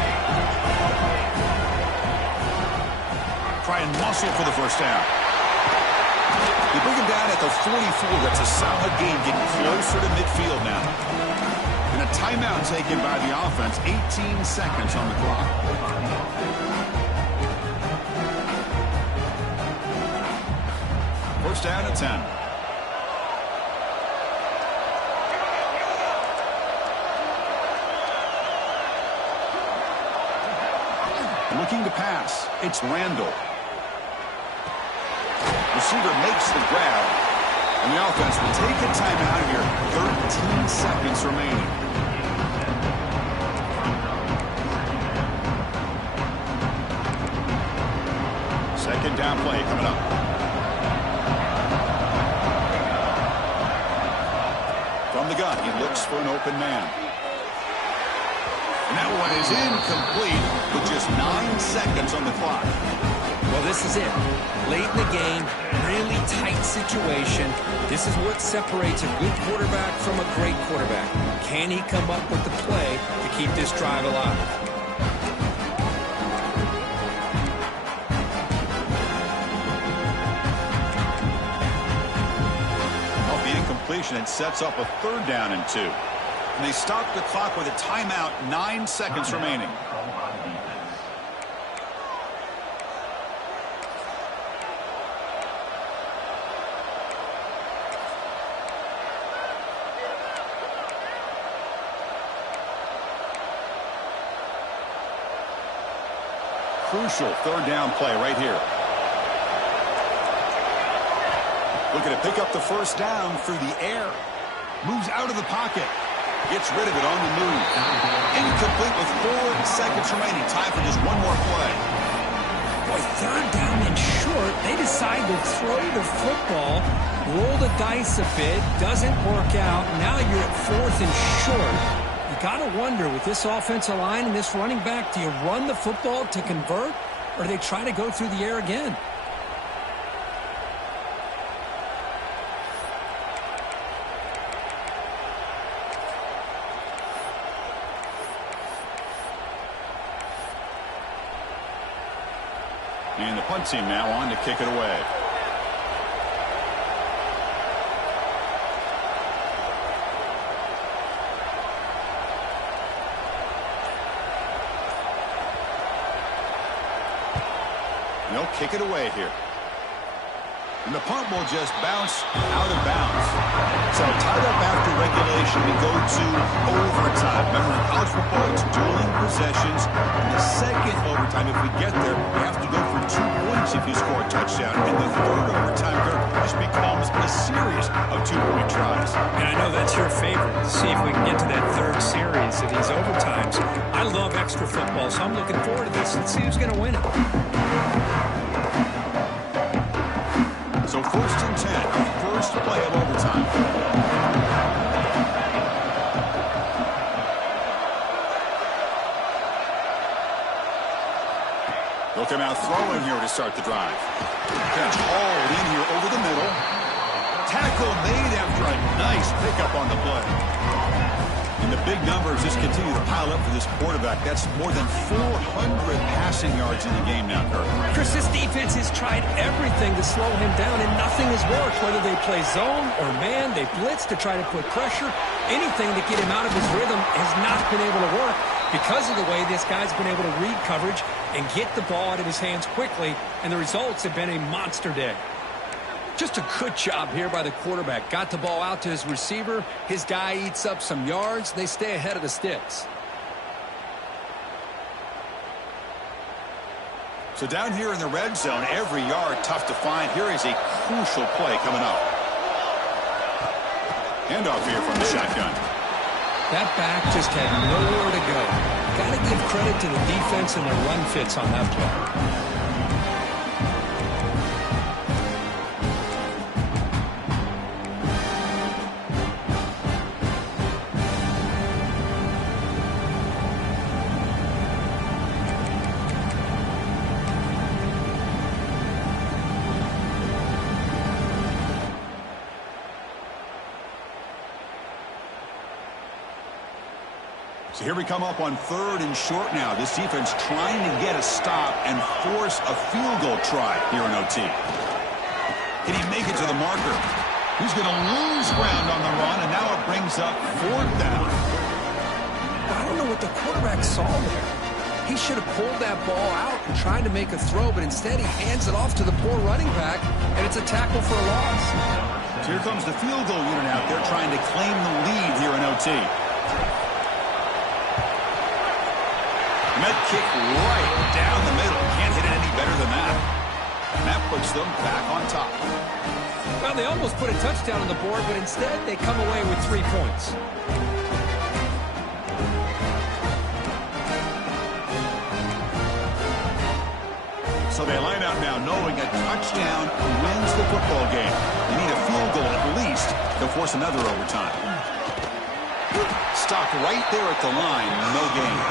Try and muscle for the first down. They bring him down at the 44. That's a solid gain, getting closer to midfield now. And a timeout taken by the offense. 18 seconds on the clock. First down at 10. Looking to pass. It's Randall. Receiver makes the grab. And the offense will take a timeout here. 13 seconds remaining. Second down play coming up. From the gun, he looks for an open man. And that one is incomplete with just 9 seconds on the clock. Well, this is it. Late in the game, really tight situation. This is what separates a good quarterback from a great quarterback. Can he come up with the play to keep this drive alive? Off the incompletion, it sets up a third down and 2. And they stop the clock with a timeout, 9 seconds remaining. Crucial third down play right here. Looking to pick up the first down through the air. Moves out of the pocket. Gets rid of it on the move. Incomplete with 4 seconds remaining. Time for just one more play. Boy, third down and short. They decide to throw the football, roll the dice a bit. Doesn't work out. Now you're at 4th and short. You got to wonder, with this offensive line and this running back, do you run the football to convert, or do they try to go through the air again? And the punt team now on to kick it away. And they'll kick it away here. And the punt will just bounce out of bounds. So tied up after regulation, we go to overtime. Remember, in college football, it's dueling possessions. In the second overtime, if we get there, we have to go for 2 points if you score a touchdown. And the third overtime, just becomes a series of 2-point tries. And I know that's your favorite. See if we can get to that third series of these overtimes. I love extra football, so I'm looking forward to this. Let's see who's going to win it. So 1st and 10, our first play of overtime. They'll come out throwing here to start the drive. Catch hauled in here over the middle. Tackle made after a nice pickup on the play. And the big numbers just continue to pile up for this quarterback. That's more than 400 passing yards in the game now, Kirk. Chris, this defense has tried everything to slow him down, and nothing has worked. Whether they play zone or man, they blitz to try to put pressure. Anything to get him out of his rhythm has not been able to work because of the way this guy's been able to read coverage and get the ball out of his hands quickly, and the results have been a monster day. Just a good job here by the quarterback. Got the ball out to his receiver. His guy eats up some yards. They stay ahead of the sticks. So down here in the red zone, every yard tough to find. Here is a crucial play coming up. Handoff here from the shotgun. That back just had nowhere to go. Got to give credit to the defense and their run fits on that play. So here we come up on 3rd and short now. This defense trying to get a stop and force a field goal try here in OT. Can he make it to the marker? He's going to lose ground on the run, and now it brings up 4th down. I don't know what the quarterback saw there. He should have pulled that ball out and tried to make a throw, but instead he hands it off to the poor running back, and it's a tackle for a loss. So here comes the field goal unit out there trying to claim the lead here in OT. Med kick right down the middle. Can't hit it any better than that. And that puts them back on top. Well, they almost put a touchdown on the board, but instead they come away with 3 points. So they line out now knowing a touchdown wins the football game. They need a field goal at least to force another overtime. Stopped right there at the line. No gain.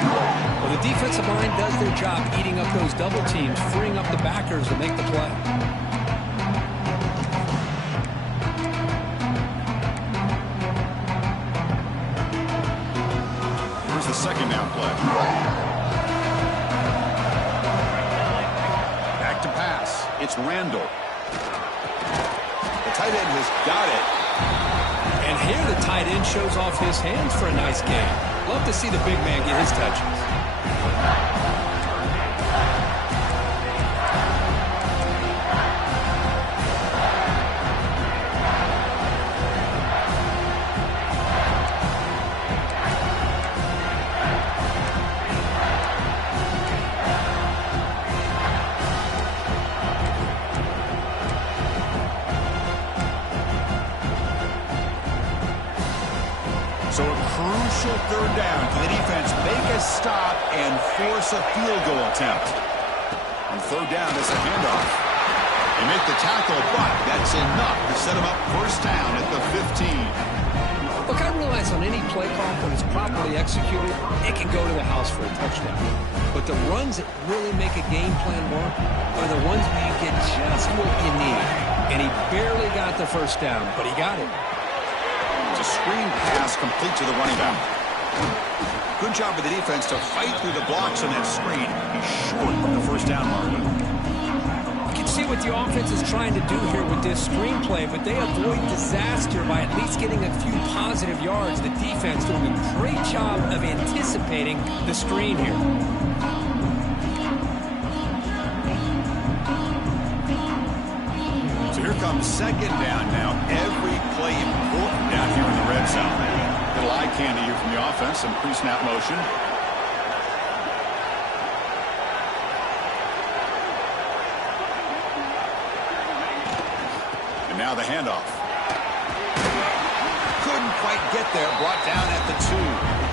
Well, the defensive line does their job eating up those double teams, freeing up the backers to make the play. Here's the 2nd down play. Back to pass. It's Randall. The tight end has got it. And here the tight end shows off his hands for a nice game. Love to see the big man get his touches. So a crucial 3rd down. Can the defense make a stop and force a field goal attempt? On 3rd down, it's a handoff. They make the tackle, but that's enough to set them up 1st down at the 15. Look, I realize on any play call, when it's properly executed, it can go to the house for a touchdown. But the runs that really make a game plan work are the ones where you get just what you need. And he barely got the 1st down, but he got it. It's a screen pass complete to the running back. Good job of the defense to fight through the blocks on that screen. He's short of the first down mark. You can see what the offense is trying to do here with this screenplay, but they avoid disaster by at least getting a few positive yards. The defense doing a great job of anticipating the screen here. So here comes second down now. Every play important down here in the red zone. Little eye candy here from the offense. Some pre-snap motion. And now the handoff. Couldn't quite get there. Brought down at the 2.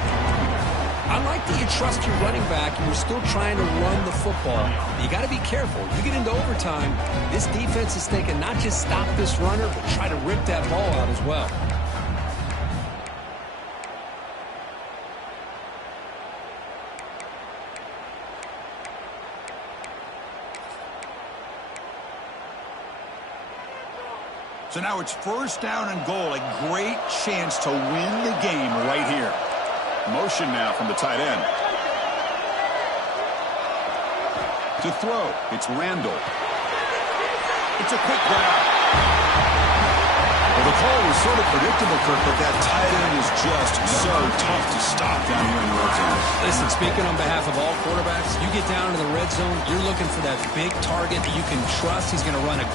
I like that you trust your running back and you're still trying to run the football. You got to be careful. You get into overtime, this defense is thinking not just stop this runner, but try to rip that ball out as well. So now it's first down and goal. A great chance to win the game right here. Motion now from the tight end. To throw, it's Randall. It's a quick grab. Well, the call was sort of predictable, Kirk, but that tight end is just so tough to stop down here in the red zone. Listen, speaking on behalf of all quarterbacks, you get down to the red zone, you're looking for that big target that you can trust he's going to run a